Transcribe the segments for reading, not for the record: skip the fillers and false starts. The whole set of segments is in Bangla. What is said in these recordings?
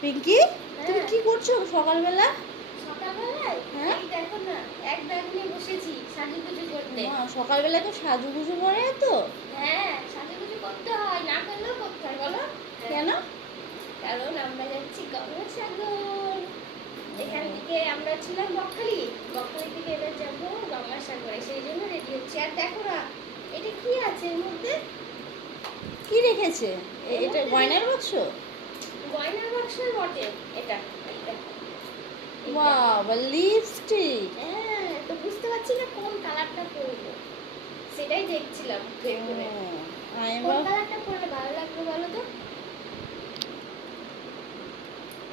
পিঙ্কি, তুমি কি করছো সকালবেলা? সকালবেলায় হ্যাঁ, এই দেখো না, এক ব্যাগ নিয়ে বসেছি সাজুগুজু করতে। সকালবেলা তো সাজুগুজু করে তো? হ্যাঁ, সাজুগুজু করতে হয়, না করলেও করতে হয় বলো। কেন? কারণ আমরা যাচ্ছি গঙ্গাসাগর। এখান থেকে আমরা ছিলাম বকখালি, বকখালি থেকে এবার যাবো গঙ্গাসাগরে, সেই জন্য রেডি হচ্ছি। আর দেখো না, এটা কি আছে এর মধ্যে? কি রেখেছে? এটা গয়নার বাক্স? গয়নার বাক্সই বটে এটা। এই দেখো, এই দেখো। বাবা, লিপস্টিক! হ্যাঁ, তো বুঝতে পারছি না কোন কালারটা পরবো, সেটাই দেখছিলাম বের করে। আমি কোন কালারটা পরলে ভালো লাগবে বলো তো?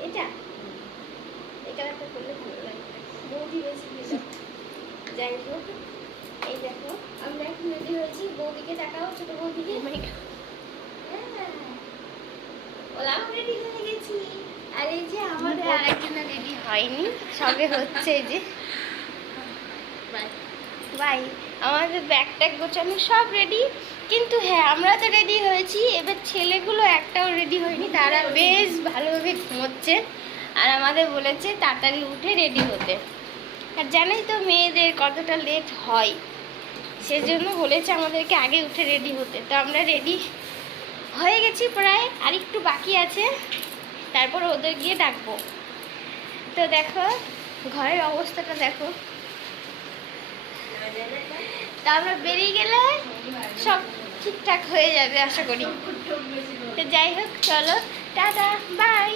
এটা, এই কালারটা পরলে ভালো লাগবে। বৌদি বেশি দিলাম। যাই হোক, এই দেখো আমরা এখন রেডি হয়েছি। বৌদিকে দেখাও, ছোট বৌদিকে। হ্যাঁ, ওলাম রেডি হয়ে গেছি। আর এই যে আমাদের আরেকজনা রেডি হয়নি, সবে হচ্ছে। এই যে বাই, আমাদের ব্যাগ ট্যাগ গোছানো সব রেডি। কিন্তু হ্যাঁ, আমরা তো রেডি হয়েছি, এবার ছেলেগুলো একটাও রেডি হয়নি। তারা বেশ ভালোভাবে ঘুমোচ্ছে আর আমাদের বলেছে তাড়াতাড়ি উঠে রেডি হতে। আর জানোই তো মেয়েদের কতটা লেট হয়, সেজন্য বলেছে আমাদেরকে আগে উঠে রেডি হতে। তো আমরা রেডি হয়ে গেছি প্রায়, আর একটু বাকি আছে, তারপর ওদের গিয়ে ডাকবো। তো দেখো ঘরের অবস্থাটা দেখো। তা আমরা বেরিয়ে গেলে সব ঠিকঠাক হয়ে যাবে আশা করি। তো যাই হোক, চলো, টাটা, বাই।